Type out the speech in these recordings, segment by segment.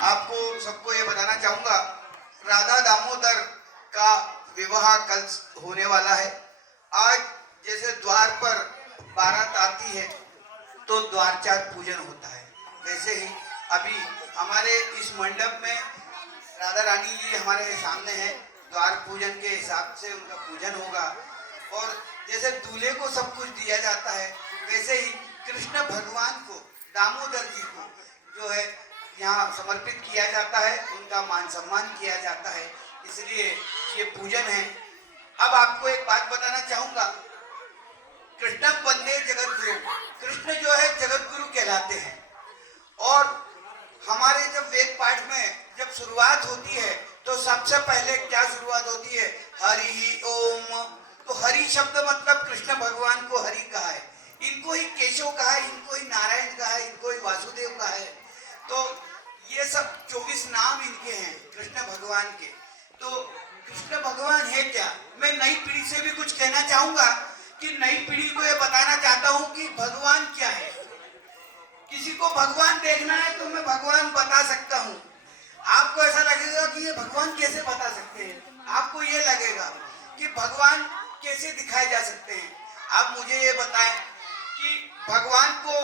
आपको सबको ये बताना चाहूंगा, राधा दामोदर का विवाह कल होने वाला है। आज जैसे द्वार पर बारात आती है तो द्वारचार पूजन होता है, वैसे ही अभी हमारे इस मंडप में राधा रानी जी हमारे सामने हैं। द्वार पूजन के हिसाब से उनका पूजन होगा और जैसे दूल्हे को सब कुछ दिया जाता है वैसे ही कृष्ण भगवान को, दामोदर जी को जो है यहाँ समर्पित किया जाता है, उनका मान सम्मान किया जाता है, इसलिए ये पूजन है। अब आपको एक बात बताना चाहूंगा, कृष्ण वंदे जगत गुरु, कृष्ण जो है जगत गुरु कहलाते हैं। और हमारे जब वेद पाठ में जब शुरुआत होती है तो सबसे पहले क्या शुरुआत होती है, हरि ओम। तो हरि शब्द मतलब कृष्ण भगवान को हरि कहा है, इनको ही केशव कहा है, इनको ही नारायण कहा है, इनको ही वासुदेव कहा है। तो ये सब 24 नाम इनके हैं कृष्ण भगवान के। तो कृष्ण भगवान है क्या, मैं नई पीढ़ी से भी कुछ कहना चाहूंगा कि नई पीढ़ी को ये बताना चाहता हूं कि भगवान क्या है। किसी को भगवान देखना है तो मैं भगवान बता सकता हूं। आपको ऐसा लगेगा कि ये भगवान कैसे बता सकते हैं, आपको ये लगेगा कि भगवान कैसे दिखाए जा सकते हैं। आप मुझे ये बताएं कि भगवान को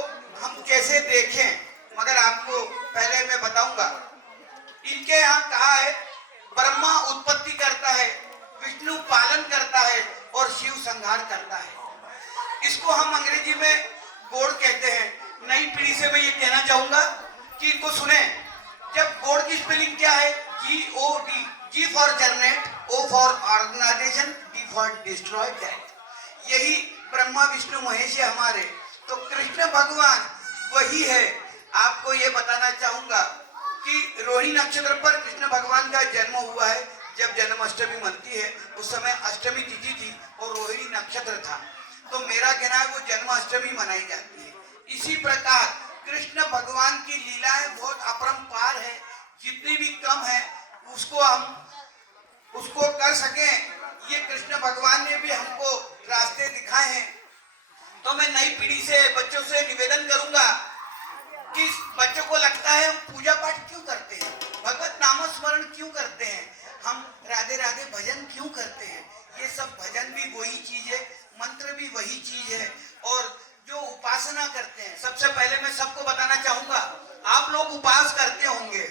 हम कैसे देखें, मगर आपको पहले मैं बताऊंगा। इनके यहाँ कहा है ब्रह्मा उत्पत्ति करता है, विष्णु पालन करता है और शिव संहार करता है। इसको हम अंग्रेजी में गॉड कहते हैं। नई पीढ़ी से मैं ये कहना चाहूंगा कि इनको सुने। जब गॉड की स्पेलिंग क्या है, GOD, G for generate, O for organisation, D for destroy that. यही ब्रह्मा विष्णु महेश है हमारे। तो कृष्ण भगवान वही है। आपको ये बताना चाहूंगा कि रोहिणी नक्षत्र पर कृष्ण भगवान का जन्म हुआ है। जब जन्माष्टमी मनती है उस समय अष्टमी तिथि थी और रोहिणी नक्षत्र था, तो मेरा कहना है वो जन्माष्टमी मनाई जाती है। इसी प्रकार कृष्ण भगवान की लीलाएं बहुत अपरंपार है, जितनी भी कम है उसको हम उसको कर सकें ये कृष्ण भगवान ने भी हमको रास्ते दिखाए हैं। तो मैं नई पीढ़ी से, बच्चों से निवेदन करूंगा कि बच्चों को लगता है हम पूजा पाठ क्यों करते हैं, भगवत नाम स्मरण क्यों करते हैं, हम राधे राधे भजन क्यों करते हैं। ये सब भजन भी वही चीज है, मंत्र भी वही चीज है। और जो उपासना करते हैं, सबसे पहले मैं सबको बताना चाहूंगा, आप लोग उपास करते होंगे,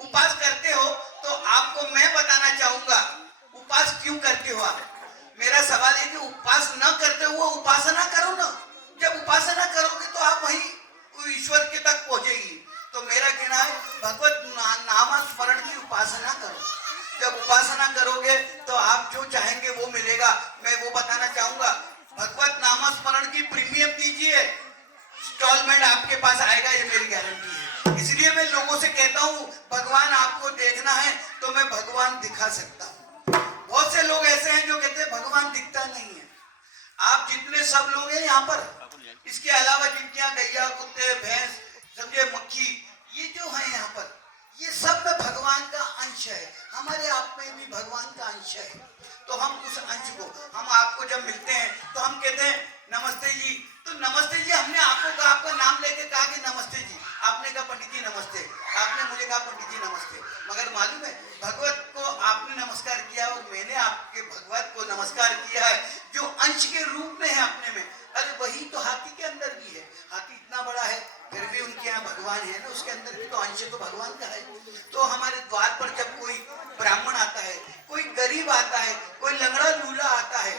उपास करते हो तो आपको मैं बताना चाहूंगा उपास क्यों करते हो आप। मेरा सवाल है कि उपास न करते हुए उपासना करो ना। जब उपासना करोगे तो आप वही ईश्वर के तक पहुंचेगी। तो मेरा कहना है भगवत नाम स्मरण की उपासना करो। जब उपासना करोगे तो आप जो चाहेंगे वो मिलेगा। मैं वो बताना चाहूंगा, भगवत नाम स्मरण की प्रीमियम दीजिए, इंस्टॉलमेंट आपके पास आएगा, ये मेरी गारंटी है। इसलिए मैं लोगों से कहता हूँ भगवान आपको देखना है तो मैं भगवान दिखा सकता हूँ। बहुत से लोग ऐसे हैं जो कहते हैं भगवान दिखता नहीं है। आप जितने सब लोग हैं यहाँ पर, इसके अलावा जिनके यहाँ गैया, कुत्ते, भैंस, समझे, मक्खी, ये जो है यहाँ पर, ये सब में भगवान का अंश है। हमारे आप में भी भगवान का अंश है। तो हम उस अंश को, हम आपको जब मिलते हैं तो हम कहते हैं नमस्ते जी। तो नमस्ते जी हमने आपको कहा, आपका नाम लेके कहा कि नमस्ते जी, आपने कहा पंडित जी नमस्ते, आपने मुझे कहा पंडित जी नमस्ते। मगर मालूम है भगवत को आपने नमस्कार किया और मैंने आपके भगवत को नमस्कार किया है जो अंश के रूप में है अपने में। अरे वही तो हाथी के अंदर भी है। हाथी इतना बड़ा है फिर भी उनके यहाँ भगवान है ना, उसके अंदर भी तो अंश तो भगवान का है। तो हमारे द्वार पर जब कोई ब्राह्मण आता है, कोई गरीब आता है, कोई लंगड़ा लूला आता है,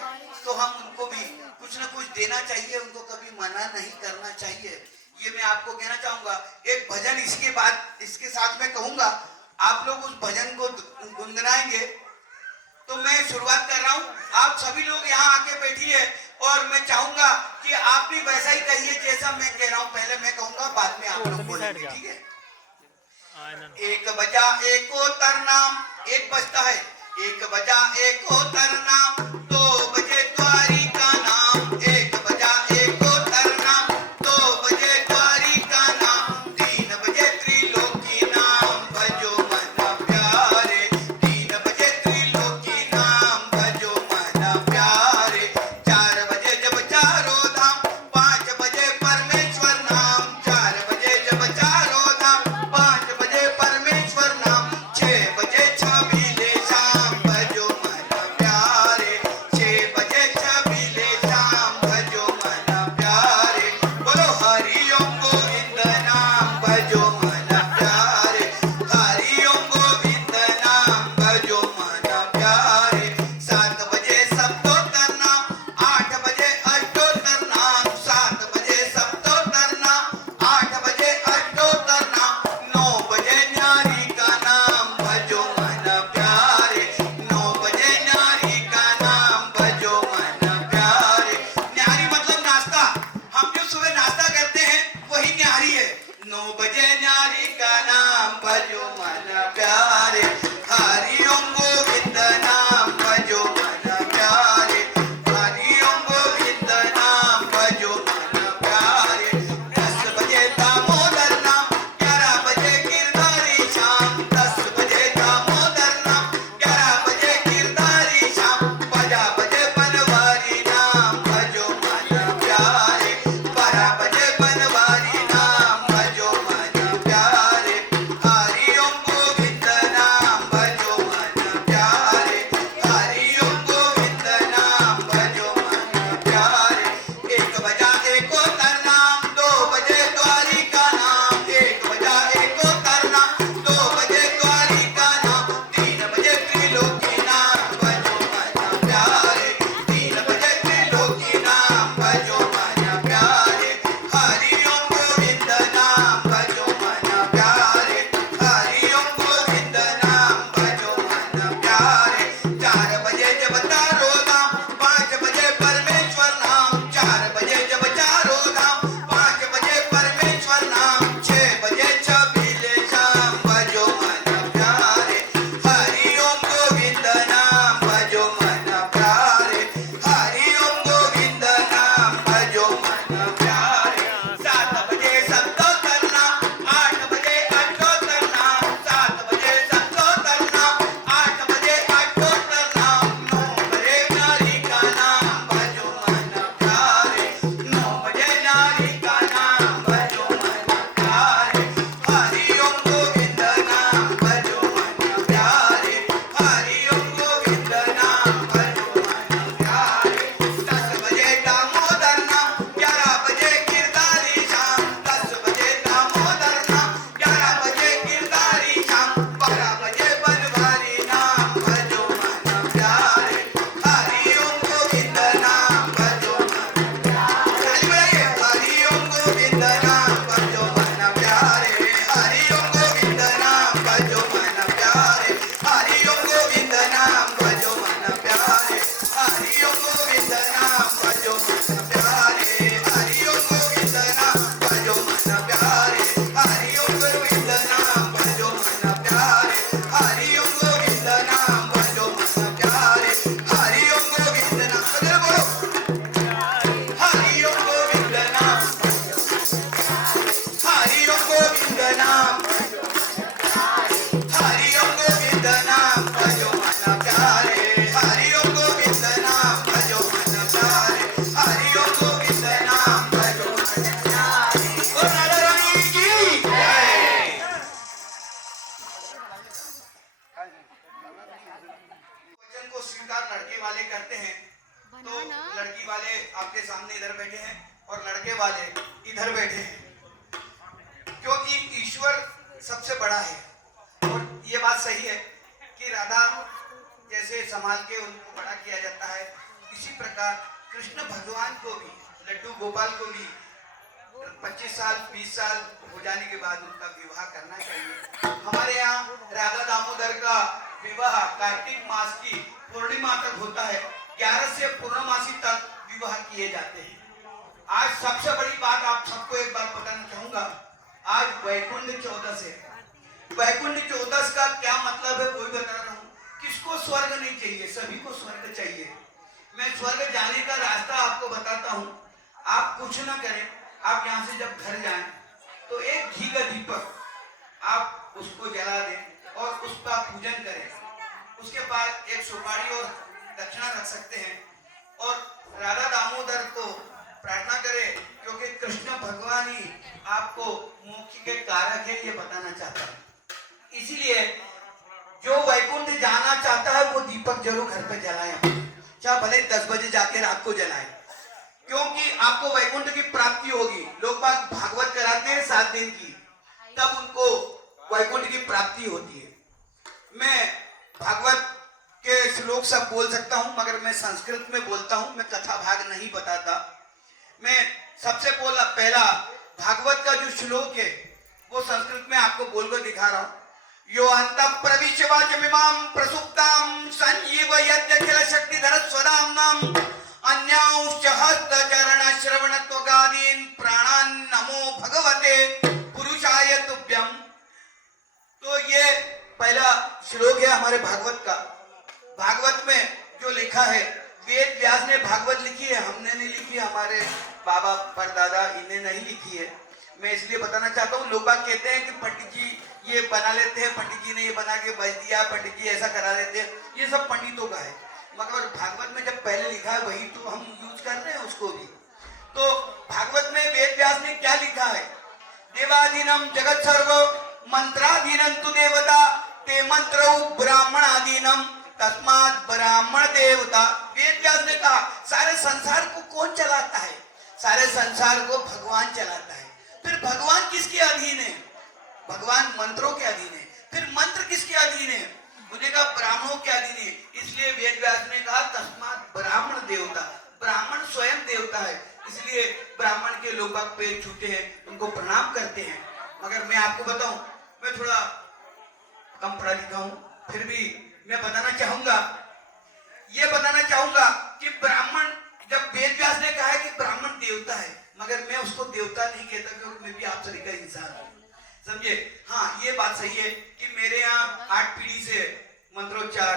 तो हम उनको भी कुछ ना कुछ देना चाहिए, उनको कभी मना नहीं करना चाहिए। ये मैं आपको कहना चाहूंगा। एक भजन इसके बाद, इसके साथ में कहूंगा, आप लोग उस भजन को गुनगुनाएंगे। तो मैं शुरुआत कर रहा हूं, आप सभी लोग यहाँ आके बैठिए और मैं चाहूंगा कि आप भी वैसा ही कहिए जैसा मैं कह रहा हूं। पहले मैं कहूंगा, बाद में आप लोग बोलेंगे, ठीक है। एक बजा एक ओतर नाम, एक बजता है, एक बजा एक ओतर नाम, 2 बजे द्वारी का नाम, एक बजा एक ओतर नाम, 2 बजे द्वारी का नाम, 3 बजे त्रिलोकी नाम, भजो मन प्यारे, 3 बजे त्रिलोकी नाम, भजो मन प्यारे, 4 बजे जब चारों धाम, 5 बजे परमेश्वर नाम, 4 बजे जब चारों धाम, 5 बजे परमेश्वर नाम, 6 बजे छबीले शाम, भजो मन प्यारे, नाम बदल बोलो हरि ओम गोविंद नाम हरि ओम गोविंद नाम हरि ओम गोविंद नाम भजो मन प्यारे हरि ओम गोविंद नाम भजो मन प्यारे हरि ओम गोविंद नाम भजो मन प्यारे ओ राधा रानी की जय। वचन को स्वीकार लड़के वाले करते हैं तो लड़की वाले आपके सामने इधर बैठे हैं और लड़के वाले इधर बैठे हैं क्योंकि ईश्वर सबसे बड़ा है और ये बात सही है कि राधा जैसे संभाल के उनको बड़ा किया जाता है इसी प्रकार कृष्ण भगवान को भी लड्डू गोपाल को भी 25 साल 20 साल हो जाने के बाद उनका विवाह करना चाहिए। हमारे यहाँ राधा दामोदर का विवाह कार्तिक मास की पूर्णिमा तक होता है 11 से पूर्णमासी तक विवाह किए जाते हैं। आज सबसे बड़ी बात आप सबको एक बात बताना चाहूंगा आज वैकुंठ चौदस है। वैकुंठ चौदस का क्या मतलब है वही बता रहा हूँ। किसको स्वर्ग नहीं चाहिए सभी को स्वर्ग चाहिए। मैं स्वर्ग जाने का रास्ता आपको बताता हूँ। आप कुछ ना करें आप यहाँ से जब घर जाएं तो एक घी का दीपक आप उसको जला दें और उसका पूजन करें। उसके बाद एक सुपारी और दक्षिणा रख सकते हैं और राधा दामोदर को प्रार्थना करें क्योंकि कृष्ण भगवान ही आपको मोक्ष के कारक है ये बताना चाहता है। इसीलिए जो वैकुंठ जाना चाहता है वो दीपक जरूर घर पे जलाए चाहे भले 10 बजे जाके रात को जलाए क्योंकि आपको वैकुंठ की प्राप्ति होगी। लोग बाग भागवत कराते हैं 7 दिन की तब उनको वैकुंठ की प्राप्ति होती है। मैं भागवत के श्लोक सब बोल सकता हूं मगर मैं संस्कृत में बोलता हूं। मैं कथा भाग नहीं बताता। मैं सबसे पहला भागवत का जो श्लोक है वो संस्कृत में आपको बोलकर दिखा रहा हूं। यो अंत प्रविश्य वाचमिमां प्रसुप्तां संजीवयत् अखिल शक्तिधर स्वधाम्नां अन्यांश्च हस्तचरण श्रवणत्वगादीन् प्राणान् नमो भगवते पुरुषाय तुभ्यं। तो ये पहला श्लोक है हमारे भागवत का। भागवत में जो लिखा है वेद व्यास ने भागवत लिखी है हमने नहीं लिखी। हमारे बाबा परदादा इन्हें नहीं लिखी है। मैं इसलिए बताना चाहता हूँ। लोग बात कहते हैं कि पंडित जी ये बना लेते हैं पंडित जी ने ये बना के बच दिया पंडित जी ऐसा करा लेते हैं ये सब पंडितों का है मगर भागवत में जब पहले लिखा है वही तो हम यूज कर रहे हैं उसको भी। तो भागवत में वेद व्यास ने क्या लिखा है देवाधीनम जगत सर्व मंत्राधीनम तु देवता ते मंत्र ब्राह्मणाधीनम तस्मात् ब्राह्मण देवता। वेद व्यास ने कहा सारे संसार को कौन चलाता है सारे संसार को भगवान चलाता है। फिर भगवान किसके अधीन है भगवान मंत्रों के अधीन है। फिर मंत्र किसके अधीन है मुझे कहा ब्राह्मणों के अधीन है। इसलिए वेद व्यास ने कहा तस्मात् ब्राह्मण देवता। ब्राह्मण स्वयं देवता है इसलिए ब्राह्मण के लोग पैर छूते हैं उनको प्रणाम करते हैं। मगर मैं आपको बताऊं मैं थोड़ा कम पढ़ा लिखा हूं फिर भी मैं बताना चाहूंगा कि ब्राह्मण जब वेद व्यास ने कहा है कि ब्राह्मण देवता है मगर मैं उसको देवता नहीं कहता क्योंकि मैं भी आप सभी का इंसान हूं समझे। हाँ ये बात सही है कि मेरे यहाँ 8 पीढ़ी से मंत्रोच्चार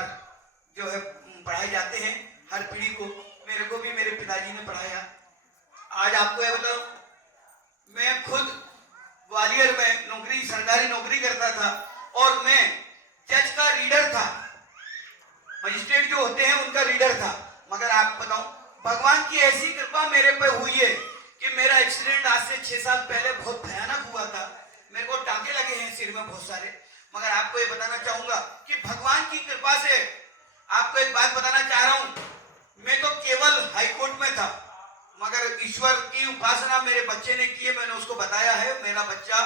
जो है पढ़ाए जाते हैं हर पीढ़ी को। मेरे को भी मेरे पिताजी ने पढ़ाया। आज आपको यह बताऊं मैं खुद ग्वालियर में नौकरी सरकारी नौकरी करता था और मैं जज का रीडर था। मजिस्ट्रेट जो होते हैं उनका रीडर था। मगर आप बताऊं भगवान की ऐसी कृपा मेरे पे हुई है कि मेरा एक्सीडेंट आज से 6 साल पहले बहुत भयानक हुआ था। मेरे को टांके लगे हैं सिर में बहुत सारे। मगर आपको ये बताना चाहूंगा कि भगवान की कृपा से आपको एक बात बताना चाह रहा हूं। मैं तो केवल हाईकोर्ट में था मगर ईश्वर की उपासना मेरे बच्चे ने की है। मैंने उसको बताया है मेरा बच्चा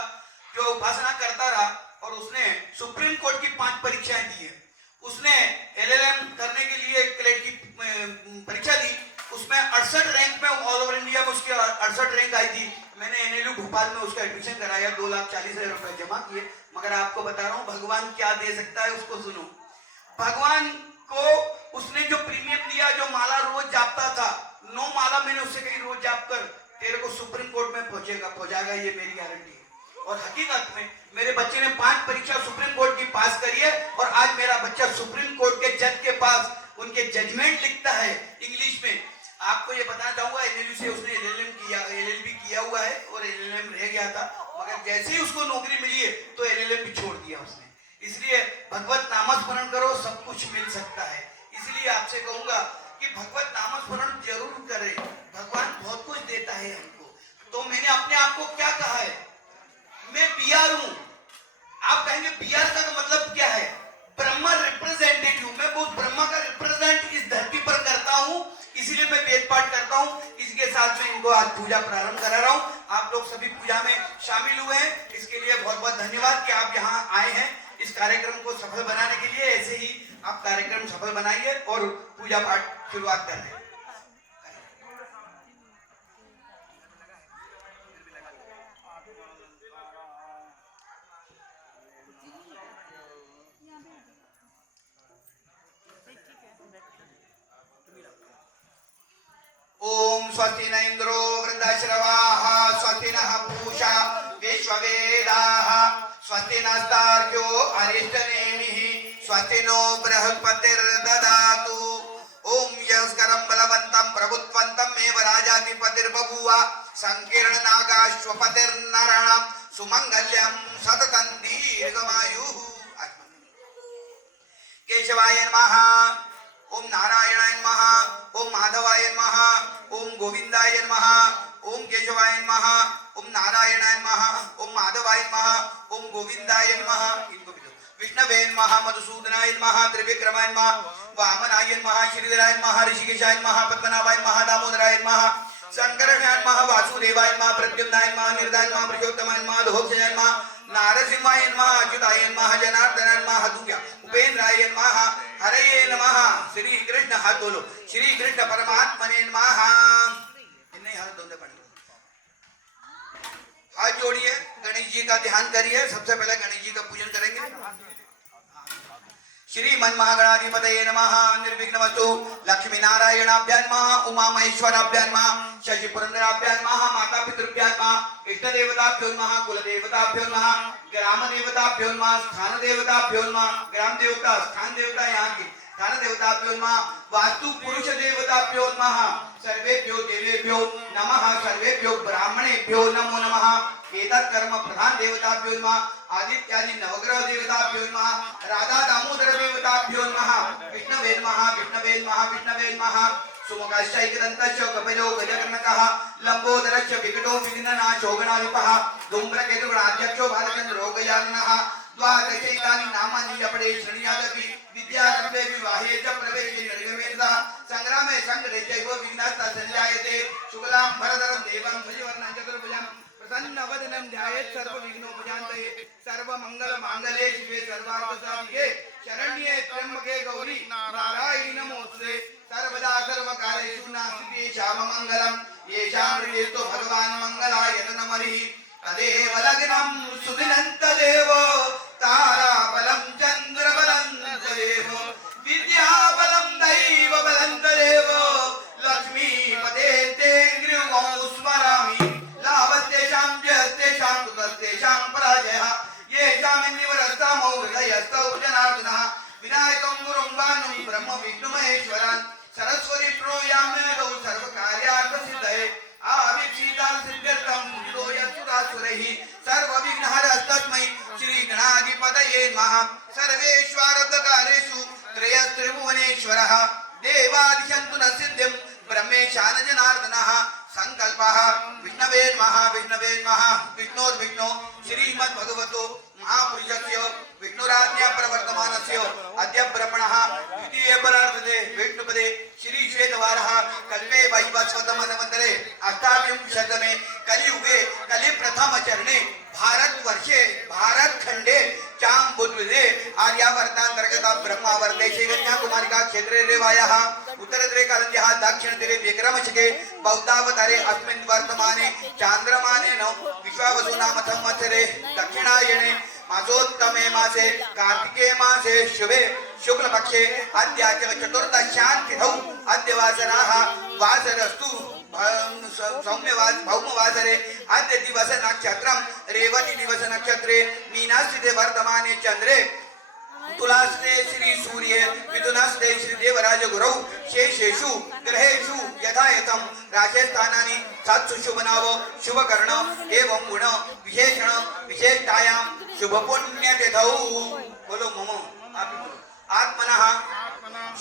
जो उपासना करता रहा और उसने सुप्रीम कोर्ट की 5 परीक्षाएं दी है। उसने LLM करने के लिए क्लेट की परीक्षा दी उसमें 68 रैंक में ऑल ओवर इंडिया में उसकी 68 रैंक आई थी। मैंने NLU भोपाल में उसका एडमिशन कराया 2,40,000 रुपए जमा किए। मगर आपको बता रहा हूँ भगवान क्या दे सकता है उसको सुनो। भगवान को उसने जो प्रीमियम लिया जो माला रोज जापता था 9 माला मैंने उससे कही रोज जाप कर तेरे को सुप्रीम कोर्ट में पहुंचाएगा ये मेरी गारंटी है। और हकीकत में मेरे बच्चे ने 5 परीक्षा सुप्रीम कोर्ट की पास करी है और आज मेरा बच्चा सुप्रीम कोर्ट के जज के पास उनके जजमेंट लिखता है इंग्लिश में। आपको ये बताना चाहूंगा, एनएलयू से उसने एलएलएम किया, एलएलबी किया हुआ है और एलएलएम रह गया था, मगर जैसे ही उसको नौकरी मिली है तो एलएलएम भी छोड़ दिया उसने। इसलिए भगवत नामस्मरण करो, सब कुछ मिल सकता है। इसलिए आपसे कहूंगा कि भगवत नामस्मरण जरूर करें, भगवान बहुत कुछ देता है हमको। तो मैंने अपने आप को क्या कहा है, मैं पीआर हूं। आप कहेंगे पीआर का मतलब क्या है? ब्रह्मा रिप्रेजेंटेटिव। मैं वो ब्रह्मा का रिप्रेजेंट इस धरती पर करता हूं, इसीलिए मैं वेद पाठ करता हूं। इसके साथ में इनको आज पूजा प्रारंभ करा रहा हूं। आप लोग सभी पूजा में शामिल हुए हैं, इसके लिए बहुत बहुत धन्यवाद कि आप यहाँ आए हैं इस कार्यक्रम को सफल बनाने के लिए। ऐसे ही आप कार्यक्रम सफल बनाइए और पूजा पाठ शुरुआत कर दें। ओम स्वस्ति न इंद्रो वृद्धश्रवाः स्वस्ति नः पूषा विश्ववेदाः स्वस्ति नस्तार्क्ष्यो अरिष्टनेमिः स्वस्ति नो बृहस्पतिर्ददातु। ओम यस्करं बलवन्तं प्रभुत्वन्तं एव राजाधिपतिर्बभूव संकीर्णनागाश्वपतिर्नरणं सुमंगल्यं सततं दीर्घमायुः। केशवाय नमः। ओम नारायणाय नमः। ओम माधवाय नमः। ओम गोविंदाय नमः। ओम केशवाय नमः। ओम नारायणाय नमः। ओम माधवाय नमः। ओम गोविंदाय नमः। इनको भी विष्णवे नमः। मधुसूदनाय नमः। त्रिविक्रमाय नमः। वामनाय नमः। श्रीधराय नमः। ऋषिकेशाय नमः। पद्मनाभाय नमः। दामोदराय नमः। शंकराय नमः। वासुदेवाय नमः। प्रद्युम्नाय नमः। निर्दाय नमः। पुरुषोत्तमाय नमः। धोक्षजाय नमः। नारसिंहाय नमः। अच्युताय नमः। जनार्दनाय नमः। दुर्गा उपेन्द्राय नमः। हरये नमः। श्री कृष्ण, हाथ बोलो, श्री कृष्ण परमात्मने नमः। इन्हें हाथ धोने पड़ेंगे। हाथ जोड़िए, गणेश जी का ध्यान करिए। सबसे पहले गणेश जी का पूजन करेंगे। श्रीमन् महागणाधिपतये नमः। निर्विघ्नमस्तु। लक्ष्मी नारायणाभ्यां नमः। उमा महेश्वराभ्यां नमः। शशि पुरंदराभ्यां नमः। माता पितृभ्यां नमः। इष्ट देवताभ्यो नमः। कुल देवताभ्यो नमः। ग्राम देवताभ्यो नमः। स्थान देवताभ्यो नमः। ग्राम देवता, स्थान देवता यहाँ की, स्थान देवताभ्यो नमः। वास्तु पुरुष देवताभ्यो नमः। सर्वेभ्यो देवेभ्यो नमः। सर्वेभ्यो ब्राह्मणेभ्यो नमो नमः। एतत् कर्म प्रधान देवताभ्यो नमः। आदित्यादि नवग्रह देवताभ्यो नमः। राधा दामोदर देवताभ्यो नमः। विष्णवे नमः। विष्णवे नमः। विष्णवे नमः। सुमुखश्चैकदन्तश्च कपिलो गजकर्णकः लंबोदरश्च विकटो विघ्ननाशो गणाधिपः धूम्रकेतुगणाध्यक्षो भालचन्द्रो रोगयाननः द्वादशैतानि नामानि जपडे शृणुयादपि विद्यारम्भे विवाहे च प्रवेशे निर्गमेतः संग्रामे संग्रहे चैव विघ्नस्तः सञ्जायते शुक्लां भरधरं देवं धनुर्वर्णं चतुर्भुजं प्रसन्नवदनं ध्यायेत् सर्वविघ्नोपशान्तये सर्वमङ्गलमाङ्गल्ये शिवे सर्वार्थसाधिके शरण्ये त्र्यम्बके गौरी नारायणी नमोस्तुते सर्वदा सर्वकार्येषु नास्ति श्याममङ्गलं येषां हृदयेषु भगवान् मङ्गलाय नमः। तदेव लग्नं सुदिनं तदेव ताराबलं चन्द्रबलं तदेव विद्याबलं दैवबलं तदेव लक्ष्मीपते ते गृहं स्मरामि लाभस्तेषां जयस्तेषां कुतस्तेषां पराजयः येषामिन्निवरस्तामो हृदयस्थौ जनार्दनः विनायकं गुरुं भानुं ब्रह्म विष्णु महेश्वरन् सरस्वती प्रोयाम्यौ सर्वकार्यार्थसिद्धये आविक्षितां सिद्ध्यर्थं पूजितो यत्सुरासुरैः सर्वविघ्नहरस्तस्मै श्रीगणाधिपतये नमः। सर्वेष्वारब्धकार्येषु त्रयस्त्रिभुवनेश्वरः देवादिशन्तु न सिद्धिं ब्रह्मेशान जनार्दनः संकल्पः विष्णवे नमः। विष्णवे नमः। विष्णोर्विष्णो श्रीमद्भगवतो महापुरुषस्य विष्णुराज्ञा प्रवर्तमानस्य अद्य ब्रह्मणः द्वितीये परार्धे विष्णुपदे श्री श्वेतवारः कल्पे वैवस्वतमन्वन्तरे अष्टाविंशतमे कलियुगे कलिप्रथम चरणे भारतवर्षे भारतखण्डे चाम्बुद्विदे आर्यावर्तान्तर्गत ब्रह्मावर्तेषे कन्याकुमारिका क्षेत्रे रेवायाः उत्तरदिरे कालन्त्यः दक्षिणदिरे विक्रमशके बौद्धावतारे अस्मिन् वर्तमाने चान्द्रमाने नौ विश्वावसु नाम संवत्सरे दक्षिणायने मासोत्तमे मासे कार्तिके मासे शुभे शुक्लपक्षे अद्य चतुर्दश्यां तिथौ अद्य वासराः वासरस्तु भौमवासरे अद्य दिवस नक्षत्रं रेवती दिवस नक्षत्रे मीनास्थिते वर्तमाने चंद्रे तुलास्ते श्री सूर्य मिथुनास्ते श्री देवराज गुरौ शेषेषु ग्रहेषु यथा यथम राजस्थानानि सात्सु शुभ नाव शुभ कर्ण एवं गुण विशेषण विशेषतायां शुभ पुण्य तिथौ बोलो मम आत्मनः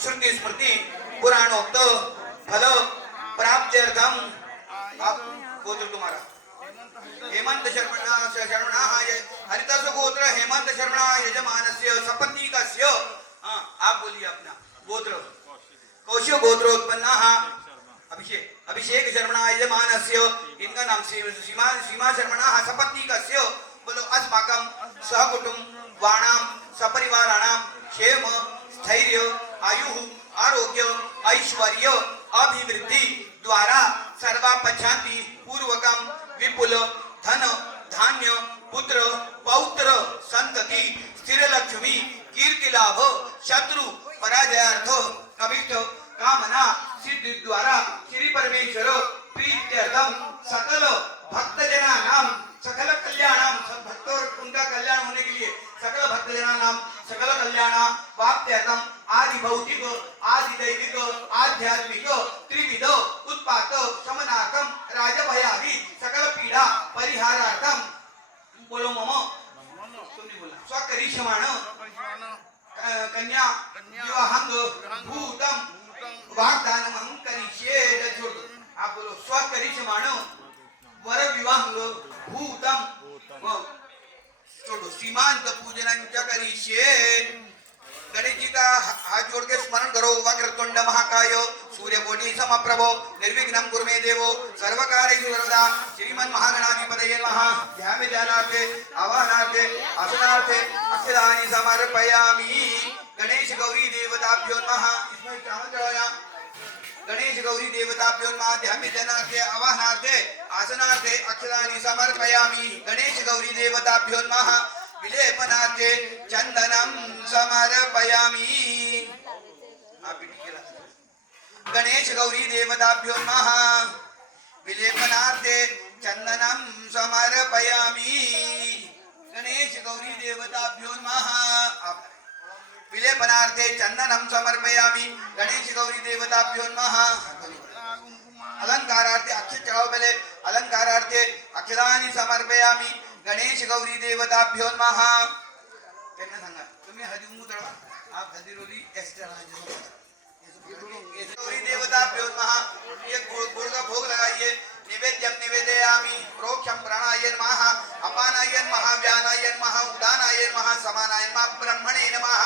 श्रुति स्मृति पुराणोक्त फल प्राप्त्यर्थम आप गोत्र तुम्हारा हेमंत शर्मणा हरितस गोत्र हेमंत शर्मणा यजमानस्य सपत्नीकस्य आप बोलिए अपना गोत्र कौशो गोत्रोत्पन्नः अभिषेक शर्मणा यजमानस्य इनका नाम सीमा शर्मणा सपत्नीकस्य बोलो अस्माकं सहकुटुम्बानां सपरिवाराणां क्षेम स्थैर्य आयु आरोग्य ऐश्वर्य अभिवृद्धि द्वारा सर्वापच्छांति पूर्वकम विपुल धन धान्य पुत्र पौत्र संतति स्थिर लक्ष्मी कीर्ति लाभ शत्रु पराजयार्थ अभिष्ट कामना सिद्धि द्वारा श्री परमेश्वर प्रीत्यर्थम सकल भक्तजनानां सकल कल्याणाम सब भक्तों उनका कल्याण होने के लिए सकल भक्तजनानां सकल कल्याण वाप्त्यर्थम आदि भौतिक आदि दैविक आध्यात्मिक त्रिविध उत्पात शमनार्थम राजभयादि सकल पीड़ा परिहारार्थम बोलो मम तुमने बोला स्वकरिष्यमाण कन्या विवाहंग भूतम वाग्दानम करिष्ये छोड़ दो आप बोलो स्वकरिष्यमाण वर विवाहंग भूतम छोड़ो सीमांत पूजन करिष्ये गणेश जी का हाथ जोड़ के स्मरण करो वक्रतुंड महाकाय सूर्यकोटि समप्रभो निर्विघ्नं कुरु मे देवो सर्वकार्येषु सर्वदा श्रीमन् महागणाधिपतये नमः ध्यानार्थे आवाहनार्थे आसनार्थे अक्षराणि समर्पयामि गणेश गौरी देवताभ्यो नमः इसमें चावल चढ़ाया गणेश गौरी देवताभ्यो नमः ध्यानार्थे आवाहनार्थे आसनार्थे अक्षराणि समर्पयामि गणेश गौरी देवताभ्यो नमः विलेपनार्थे चंदनम समर्पयामि गणेश गौरी देवताभ्यो नमः विलेपनार्थे चंदनम समर्पयामि गणेश गौरी देवताभ्यो नमः विलेपनार्थे चंदनम समर्पयामि गणेश गौरी देवताभ्यो नमः अलंकारार्थे अक्षत चढ़ाओ पहले अलंकारार्थे अक्षराणि समर्पयामि गणेश गौरी देवताभ्यो नमः त्यांना सांगा तुम्ही हळदी कुंकू चढवा आप हळदी रोली एक्स्ट्रा गौरी देवताभ्यो नमः एक गुड़ का भोग लगाइए निवेद्यम निवेदयामि प्रोक्षम प्राणाय नमः अपानाय नमः व्यानाय नमः उदानाय नमः समानाय नमः ब्रह्मणे नमः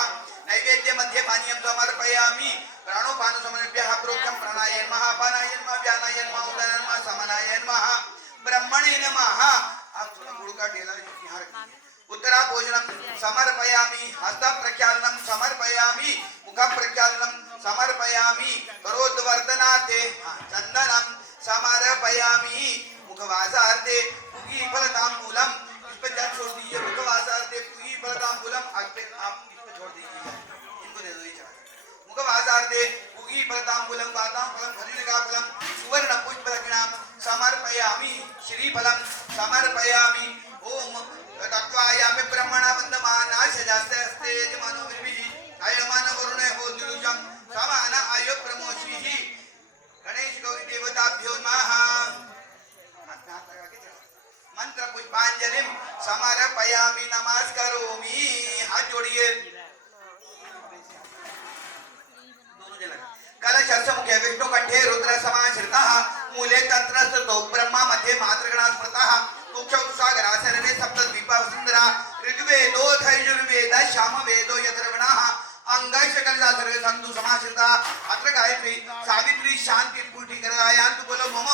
नैवेद्य मध्ये पानीयं समर्पयामि प्राणोपान समर्प्यः प्रोक्षम प्राणाय नमः अपानाय नमः व्यानाय नमः उदानाय नमः समानाय नमः ब्रह्मणे नमः आप गुड़ का ढेला यहाँ रखिए उत्तरा भोजनम समर्पयामि हस्त प्रक्षालनम समर्पयामि मुख प्रक्षालनम समर्पयामि करोद्वर्धनार्थे चंदनम समर्पयामि मुखवासार्थे पुगी फलतांबूलम इस पर जल छोड़ दीजिए मुखवासार्थे पुगी फलतांबूलम आप इस पर छोड़ दीजिए इनको दे दो ये मुखवासार्थे पुगी फलतांबूलम वातां फलम फलिका फलम सुवर्ण पुष्प दक्षिणाम समर्पयामि श्रीफलम समर्पयामि ओम तत्वायामि ब्रह्मणा वन्दमाना सजास्ते अस्ते यजमानो विभिः आयमान वरुणे होद्युषं समान आयु प्रमोषिः गणेश गौरी देवताभ्यो नमः मंत्र पुष्पांजलिं समर्पयामि नमस्करोमि हाथ जोड़िए दोनों जन कलशस्य मुखे विष्णु कंठे रुद्र समाश्रितः मूले तत्रस्थो ब्रह्मा मध्ये मातृगणा स्मृतः तुक्षौ सागरा सर्वे सप्तद्वीपा सुंदरा ऋग्वेदो यजुर्वेद सामवेदो यथर्वणः अंगैषकल्ला सर्वे संतु समाश्रिता अत्र गायत्री सावित्री शांति पुष्टिकरायान्तु बोलो मम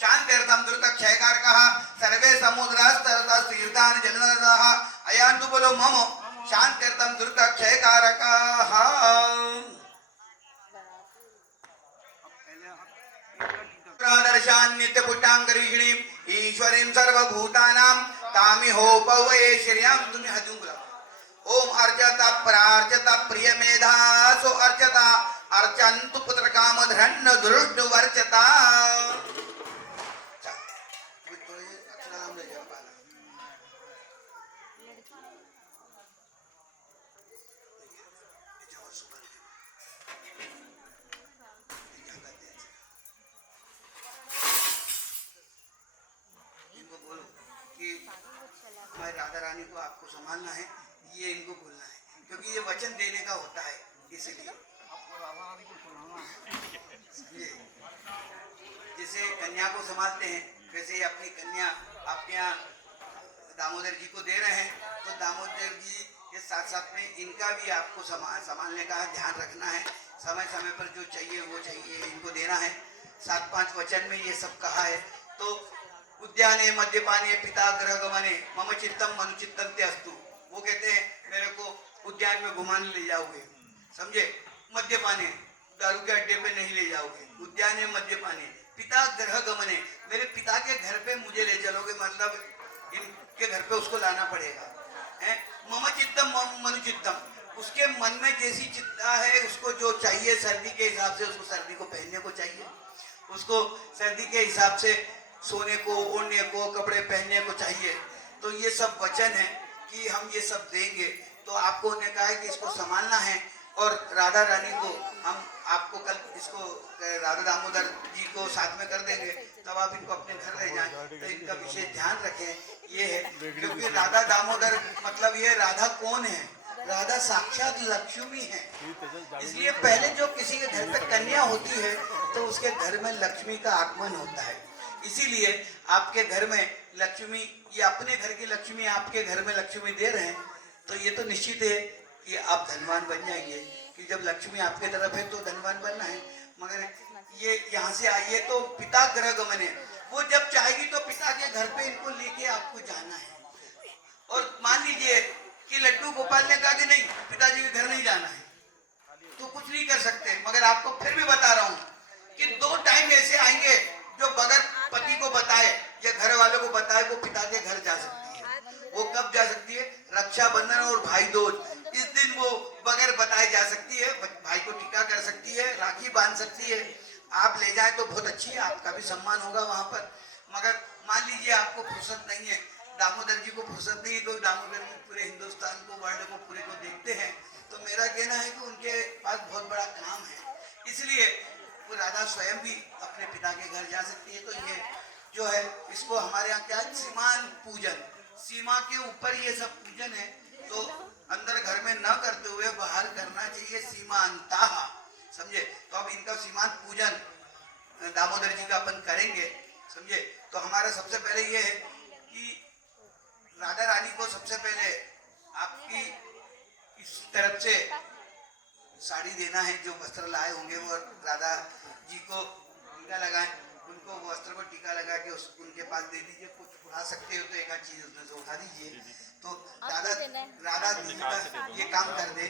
शांत्यर्थम द्रुत क्षयकारकः सर्वे समुद्रस्तरतः तीर्थानि जलनदः अयान्तु बोलो मम शांत्यर्थम द्रुत क्षयकारकः दर्शान नित्य पुट्टांगरीषिणी ईश्वरीं सर्वभूतानां तामिहो पवये श्रियां तुम्हें हजूं बोला ओम अर्चता प्रार्चता प्रिय मेधासो अर्चता अर्चन्तु पुत्र काम धरण्य दुरुष्ट वर्चता संभालना है, ये इनको बोलना है, क्योंकि ये वचन देने का होता है, इसलिए जैसे कन्या को संभालते हैं वैसे ही अपनी कन्या आपके यहाँ दामोदर जी को दे रहे हैं, तो दामोदर जी के साथ साथ में इनका भी आपको संभालने का ध्यान रखना है। समय समय पर जो चाहिए वो चाहिए, इनको देना है। 7-5 वचन में ये सब कहा है। तो उद्याने मद्यपाने पिता गृह गमने मम चित्तम मनुचित्तम ते अस्तु, वो कहते हैं मेरे को उद्यान में घुमाने ले जाओगे, समझे, मद्यपाने दारू के अड्डे पे नहीं ले जाओगे, उद्याने मद्यपाने पिता गृह गमने, मेरे पिता के घर पे मुझे ले चलोगे, मतलब इनके घर पे उसको लाना पड़ेगा है। मम चित्तम मम मनु चित्तम, उसके मन में जैसी चित्ता है, उसको जो चाहिए सर्दी के हिसाब से उसको सर्दी को पहनने को चाहिए, उसको सर्दी के हिसाब से सोने को ओढ़ने को कपड़े पहनने को चाहिए। तो ये सब वचन है कि हम ये सब देंगे। तो आपको उन्हें कहा है कि इसको संभालना है। और राधा रानी को हम आपको कल इसको राधा दामोदर जी को साथ में कर देंगे, तब आप इनको अपने घर ले जाएं। तो इनका विशेष ध्यान रखें। ये है क्योंकि राधा दामोदर मतलब ये राधा कौन है, राधा साक्षात लक्ष्मी है। इसलिए पहले जो किसी के घर पे कन्या होती है तो उसके घर में लक्ष्मी का आगमन होता है। इसीलिए आपके घर में लक्ष्मी, ये अपने घर की लक्ष्मी आपके घर में लक्ष्मी दे रहे हैं, तो ये तो निश्चित है कि आप धनवान बन जाएंगे, कि जब लक्ष्मी आपके तरफ है तो धनवान बनना है। मगर ये यहाँ से आइए तो पिता गृह गमने, वो जब चाहेगी तो पिता के घर पे इनको लेके आपको जाना है। और मान लीजिए कि लड्डू गोपाल ने कहा कि नहीं पिताजी के घर नहीं जाना है, तो कुछ नहीं कर सकते। मगर आपको फिर भी बता रहा हूँ कि 2 टाइम ऐसे आएंगे जो बगैर पति को बताए या घर वालों को बताए वो पिता के घर जा सकती है। वो कब जा सकती है? रक्षाबंधन और भाई दूज, इस दिन वो बगैर बताए जा सकती है, भाई को टीका कर सकती है, राखी बांध सकती है। आप ले जाए तो बहुत अच्छी है, आपका भी सम्मान होगा वहां पर। मगर मान लीजिए आपको फुर्सत नहीं है, दामोदर जी को फुर्सत नहीं है, तो दामोदर जी पूरे हिंदुस्तान को, वर्ल्ड को पूरे को देखते हैं। तो मेरा कहना है कि उनके पास बहुत बड़ा काम है, इसलिए वो राधा स्वयं भी अपने पिता के घर जा सकती है। तो ये जो है इसको हमारे यहाँ क्या है, सीमान पूजन, सीमा के ऊपर ये सब पूजन है। तो अंदर घर में न करते हुए बाहर करना चाहिए, सीमांता, समझे। तो अब इनका सीमांत पूजन दामोदर जी का अपन करेंगे, समझे। तो हमारा सबसे पहले ये है कि राधा रानी को सबसे पहले आपकी इस तरफ से साड़ी देना है। जो वस्त्र लाए होंगे वो राधा जी को टीका लगाएं, उनको वस्त्र को टीका लगा के उनके पास दे दीजिए। कुछ उठा सकते हो तो एक आध चीज उसमें से उठा दीजिए। तो राधा जी का ये काम कर दे।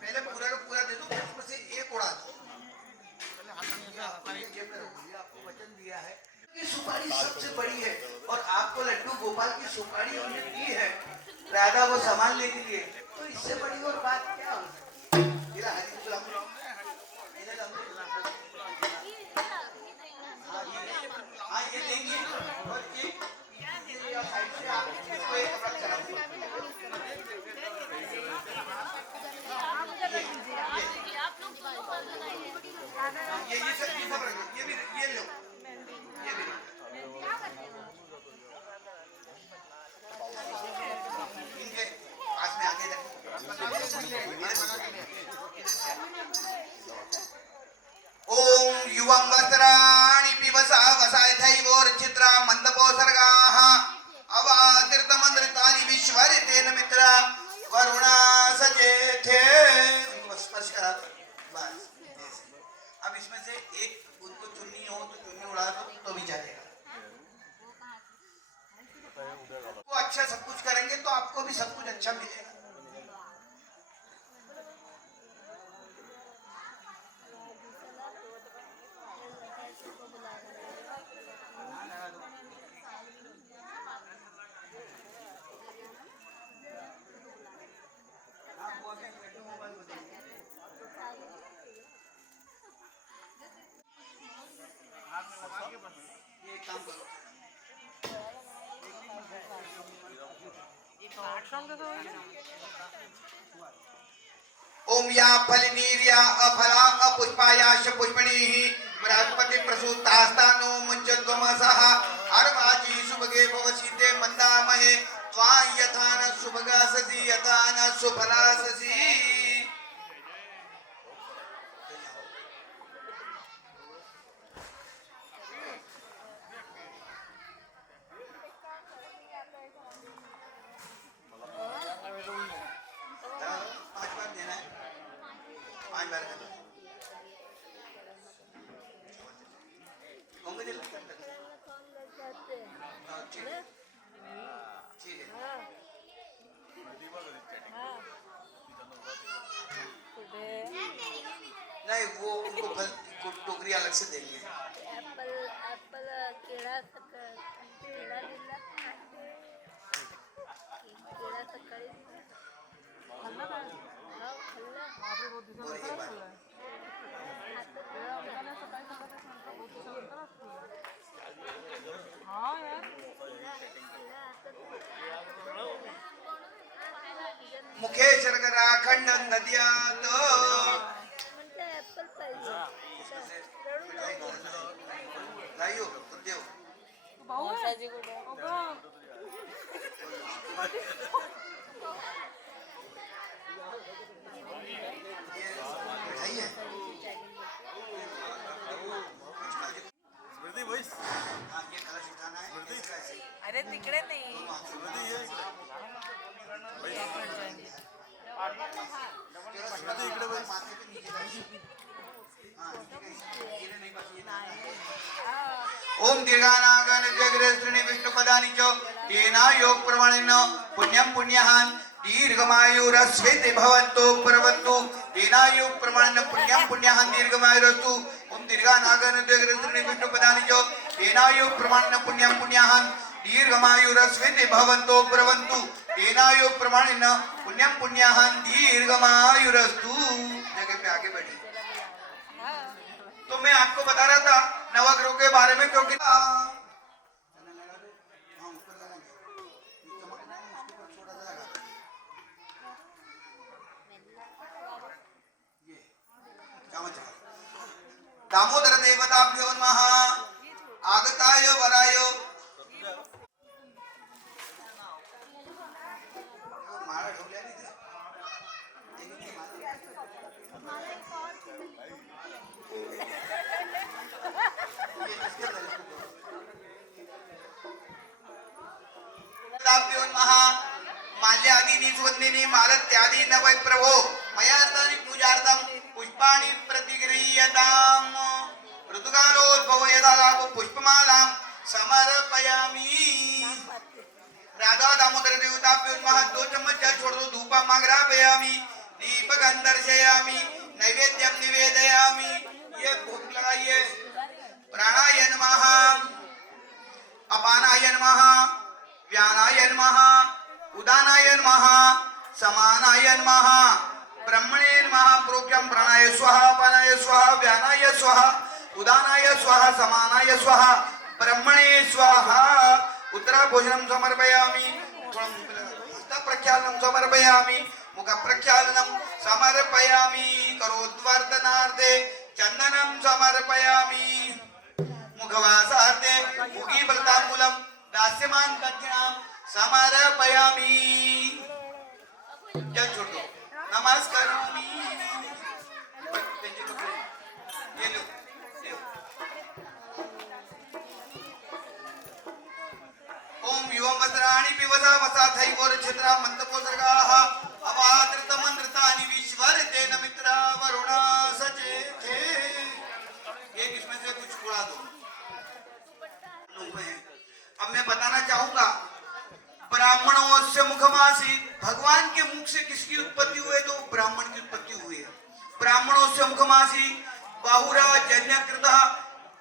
पहले पूरा का पूरा दे दो, उसमें से एक उड़ा दो। आपको वचन दिया है कि सुपारी सबसे बड़ी है, और आपको लड्डू गोपाल की सुपारी हमने दी है राधा को संभालने के लिए, तो इससे बड़ी और बात क्या हो सकती है। हाँ ये देंगे, और एक साइड से आप इसको एक कपड़ा चला ये सब रखो, ये भी ये लो, ये भी इनके पास में आगे ओम युवं वस्त्राणि पिबसा वसायथैवोर्चित्रा मन्दपोसर्गाः अवातीर्थमन्त्रितानि विश्वरितेन मित्रा वरुणा सचेथे। स्पर्श करा बस। अब इसमें से एक उनको चुन्नी हो तो चुन्नी उड़ा दो तो भी चलेगा। वो अच्छा सब कुछ करेंगे तो आपको भी सब कुछ अच्छा मिलेगा। ये काम करो, ओम या फलनीर्या अफला अपुष्पायाश पुष्पणीः बृहस्पति प्रसूतास्तानो मुञ्चत्वमसः अर्वाजी शुभगे भवसीते मन्दामहे त्वां यथा न शुभगाससि यथा न सुफलाससि। पांच बार देना है, पांच बार करना है। होंगे जी लगता है। ठीक है, ठीक है। नहीं वो उनको फल को टोकरी अलग से देंगे। एप्पल एप्पल केळा केळा दिला केळा सकाळी खाल्ला का हो खाल्ला और ये बात हाँ यार मुखे शर्करा खंड नद्यात म्हणते एप्पल पाहिजे नाही हो देव मौसाजी कुठे मिठाई है स्मृति वॉइस हाँ ये कलश उठाना है इसका ऐसे अरे तिकडे नाही स्मृति ये स्मृति इकडे वॉइस माथे पे नीचे कलश हाँ ये नहीं बस ये ओम दीर्घानागन जगरेश्वरी विष्णु पदानि च तेना योग प्रमाणेन पुण्यम पुण्यहान दीर्घमायुरस्वेते भवन्तो परवन्तु तेना योग प्रमाणेन पुण्यम पुण्यहान दीर्घमायुरस्तु ओम दीर्घानागन जगरेश्वरी विष्णु पदानि च तेना योग प्रमाणेन पुण्यम पुण्यहान दीर्घमायुरस्वेते भवन्तो परवन्तु तेना योग प्रमाणेन पुण्यम पुण्यहान दीर्घमायुरस्तु। जगह पे आगे बैठे। तो मैं आपको बता रहा था नवग्रहों के बारे में क्योंकि दामोदर देवताभ्यो नमः आगताय वराय माळा ठेवल्या नाही माल्यादीनि सुगन्धिनि मालत्यादि न वै प्रभो मयार्तानि पूजार्थं पुष्पाणि प्रतिगृह्यताम् ऋतुकालोद्भव यदा लाभो पुष्पमालां समर्पयामि। राधा दामोदर देवताभ्यो नमः। 2 चम्मच जल छोड़ दो धूपा माग्रापयामि दीपकं दर्शयामि नैवेद्यं निवेदयामि। ये भूख लगाइए। प्राणाय नमः अपानाय नमः व्यानाय नमः उदानाय नमः समानाय नमः ब्रह्मणे नमः प्रोक्तं प्राणाय स्वाहा अपानाय स्वाहा व्यानाय स्वाहा उदानाय स्वाहा समानाय स्वाहा ब्रह्मणे स्वाहा। उत्तरा भोजनं समर्पयामि हस्त प्रक्षालनं समर्पयामि मुख प्रक्षालनं समर्पयामि करोद्वर्तनार्थे चंदनं समर्पयामि मुखवासार्थे मुखीफलताम्बूलं दास्यमान् दक्षिणां समर्पयामि। जल छोड़ दो नमस्करोमि। ये लो ओम युवं वस्त्राणि पिबसा वसाथैवोर छिद्रा मन्तपोसर्गाः अवादृतमनृतानि विश्वरतेन मित्रा वरुणा सचेते। एक इसमें से कुछ उड़ा दो। अब मैं बताना चाहूंगा ब्राह्मणों से मुखमासी भगवान के मुख से किसकी उत्पत्ति हुई तो ब्राह्मण की उत्पत्ति हुई है। ब्राह्मणों से मुखमासी बाहुरा जन्यकृतः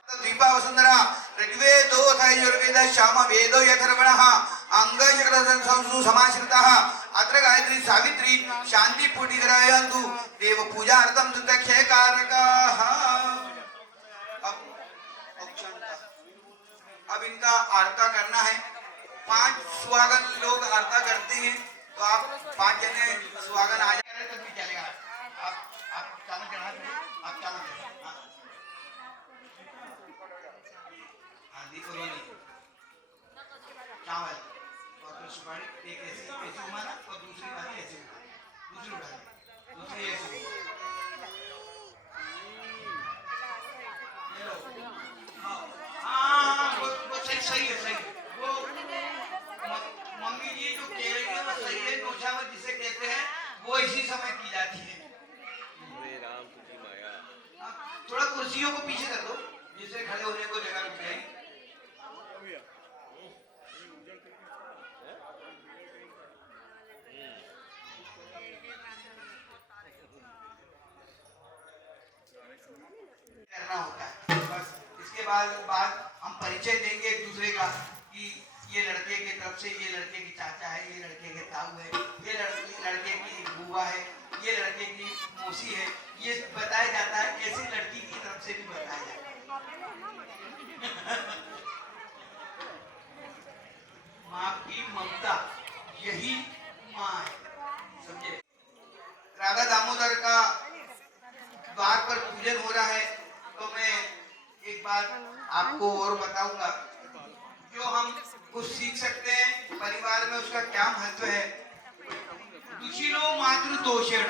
दीपा वसुंधरा ऋग्वेदो यजुर्वेद श्याम वेदो यथर्वणः अंगशक्रसंसु समाश्रितः अत्र गायत्री सावित्री शांति पुटिग्रहन्तु देव पूजार्थं दुतक्षयकारकाः। अब इनका आरता करना है। 5 सुहागन लोग आरता करते हैं तो आप 5 जने सुहागन आ जाए तब भी चलेगा। आप चावल चढ़ा दो। आप चावल आधी कॉलोनी चावल और फिर सुपारी एक ऐसी ऐसी घुमाना और दूसरी वाली ऐसी घुमाना, दूसरी उठानी, दूसरी ऐसी घुमाना। ये लो। हाँ हाँ वो सही सही है सही। वो मम्मी जी जो कह रही है वो सही है, नौशावर जिसे कहते हैं वो इसी समय की जाती है। थोड़ा कुर्सियों को पीछे कर दो जिससे खड़े होने को जगह मिल जाए। करना होता है बस। इसके बाद हम परिचय देंगे एक दूसरे का कि ये लड़के की तरफ से, ये लड़के की चाचा है, ये लड़के के ताऊ है, ये लड़के की बुआ है, ये लड़के की मौसी है। ये बताया जाता है, ऐसी लड़की की तरफ से भी बताया जाता है। माँ की ममता यही माँ है, समझे। राधा दामोदर का द्वार पर पूजन हो रहा है, तो मैं एक बात आपको और बताऊंगा जो हम कुछ सीख सकते हैं परिवार में, उसका क्या महत्व है। दुशीलो मातृ दोषेण,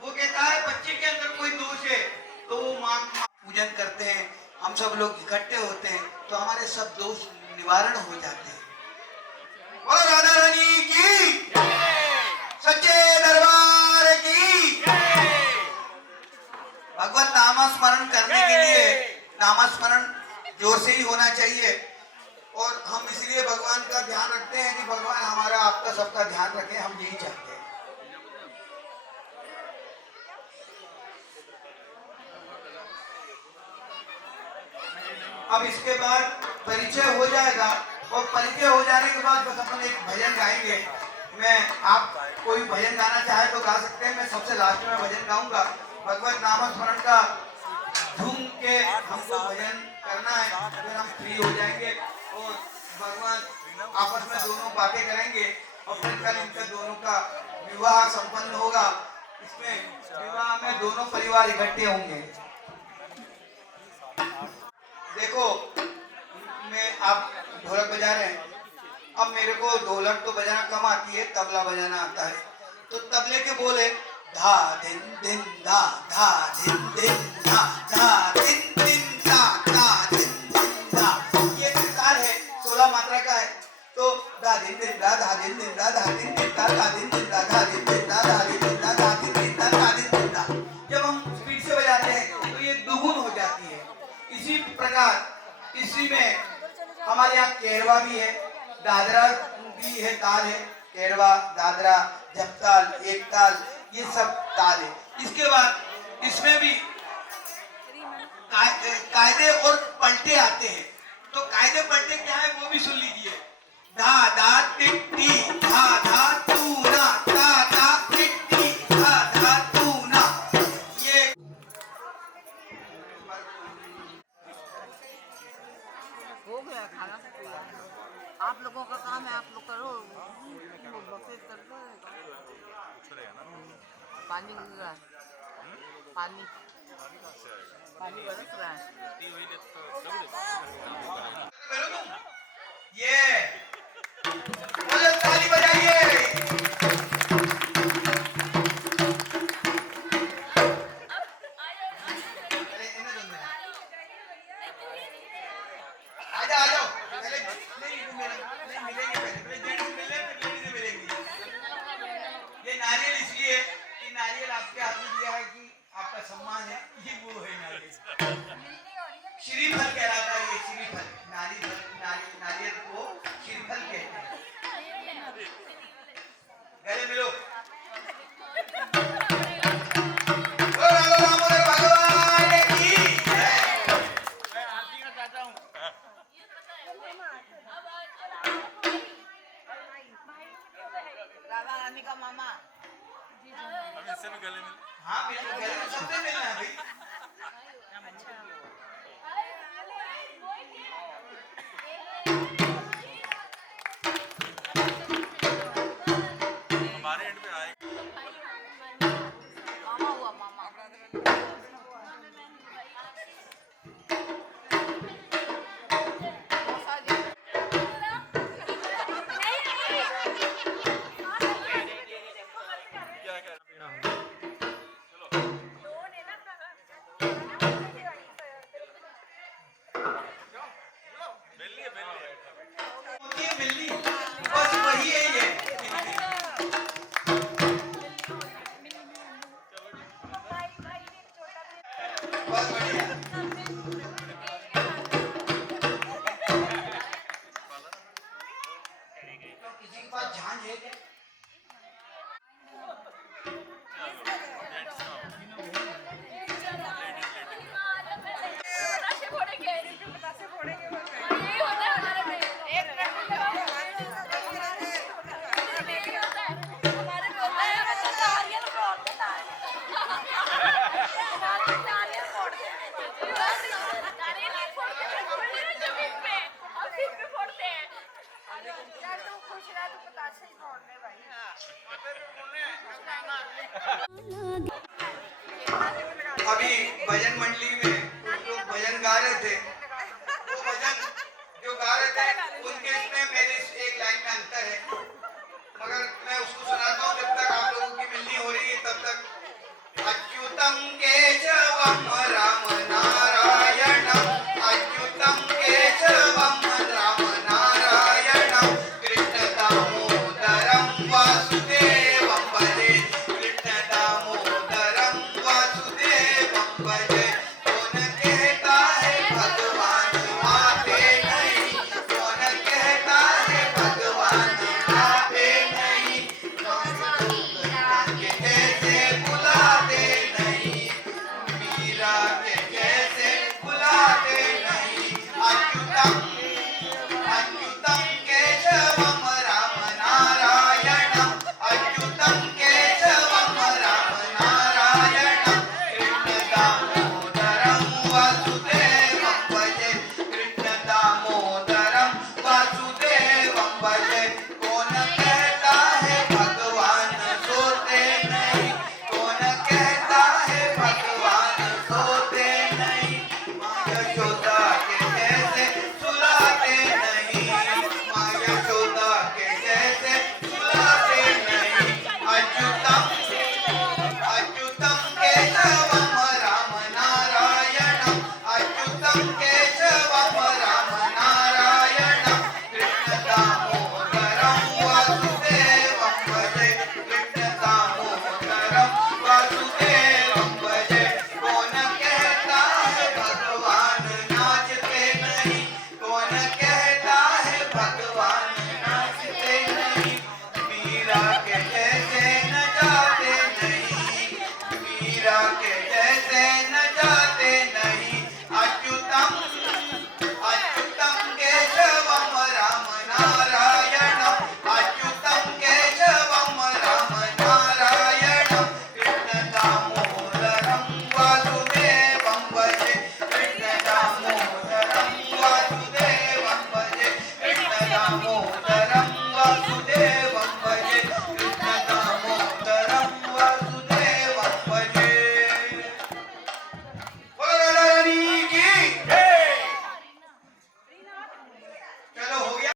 वो कहता है बच्चे के अंदर कोई दोष है तो वो माँ पूजन करते हैं, हम सब लोग इकट्ठे होते हैं तो हमारे सब दोष निवारण हो जाते हैं। बोलो राधा रानी की, सच्चे दरबार की। भगवत नामस्मरण करने के लिए नामस्मरण जोर से ही होना चाहिए, और हम इसलिए भगवान का ध्यान रखते हैं कि भगवान हमारा आपका सबका ध्यान रखें, हम यही चाहते हैं। अब इसके बाद परिचय हो जाएगा, और परिचय हो जाने के बाद बस अपन एक भजन गाएंगे। मैं आप कोई भजन गाना चाहे तो गा सकते हैं, मैं सबसे लास्ट में भजन गाऊंगा। भगवत नामस्मरण का झूम के हमको भजन करना है, फिर हम फ्री हो जाएंगे और भगवान आपस में दोनों बातें करेंगे, और फिर कल इनका दोनों का विवाह संपन्न होगा। इसमें विवाह में दोनों परिवार इकट्ठे होंगे। देखो मैं आप ढोलक बजा रहे हैं, अब मेरे को ढोलक तो बजाना कम आती है, तबला बजाना आता है। तो तबले के बोले धा दिन दिन धा धा दिन दिन धा धा दिन दिन धा धा दिन दिन धा, ये ताल है, 16 मात्रा का है। तो धा दिन दिन धा धा दिन दिन धा धा दिन दिन धा धा दिन दिन धा धा दिन दिन धा धा दिन दिन धा धा दिन दिन धा धा दिन दिन धा। जब हम स्पीड से बजाते हैं तो ये दुगुन हो जाती है। इसी प्रकार इसी में हमारे यहाँ केरवा भी है, दादरा भी है, ताल है, केरवा, दादरा, जपताल, एक ताल, ये सब ताल है। इसके बाद इसमें भी कायदे और पलटे आते हैं, तो कायदे पलटे क्या है वो भी सुन लीजिए। धा धा टिट्टी धा धा तू ना, धा धा टिट्टी धा धा तू ना। ये हो गया खाना। आप लोगों का काम है, आप लोग करो। बफेट कर दो। पानी गिर रहा है, पानी पानी बरस रहा है। ये बोलो ताली बजाइए। आ जाओ पहले, नहीं मिलेंगे पहले जेंट्स मिले फिर लेडीज मिलेंगी। ये नारियल इसलिए कि नारियल आपके हाथ में दिया है कि आपका सम्मान है, ये वो है नारियल। श्रीफल कहलाता है ये, श्रीफल नारियल को श्रीफल कहते हैं। गले मिलो। राधा रानी का मामा अब इससे भी गले मिले। हाँ गले में सबसे मिलना है भाई। हमारे एंड पे आए। मामा हुआ मामा। होती है बिल्ली, बस वही है ये। बहुत बढ़िया। तो किसी के पास झांझ है क्या? अभी भजन मंडली में कुछ लोग भजन गा रहे थे, वो भजन जो गा रहे थे उनके इसमें मेरी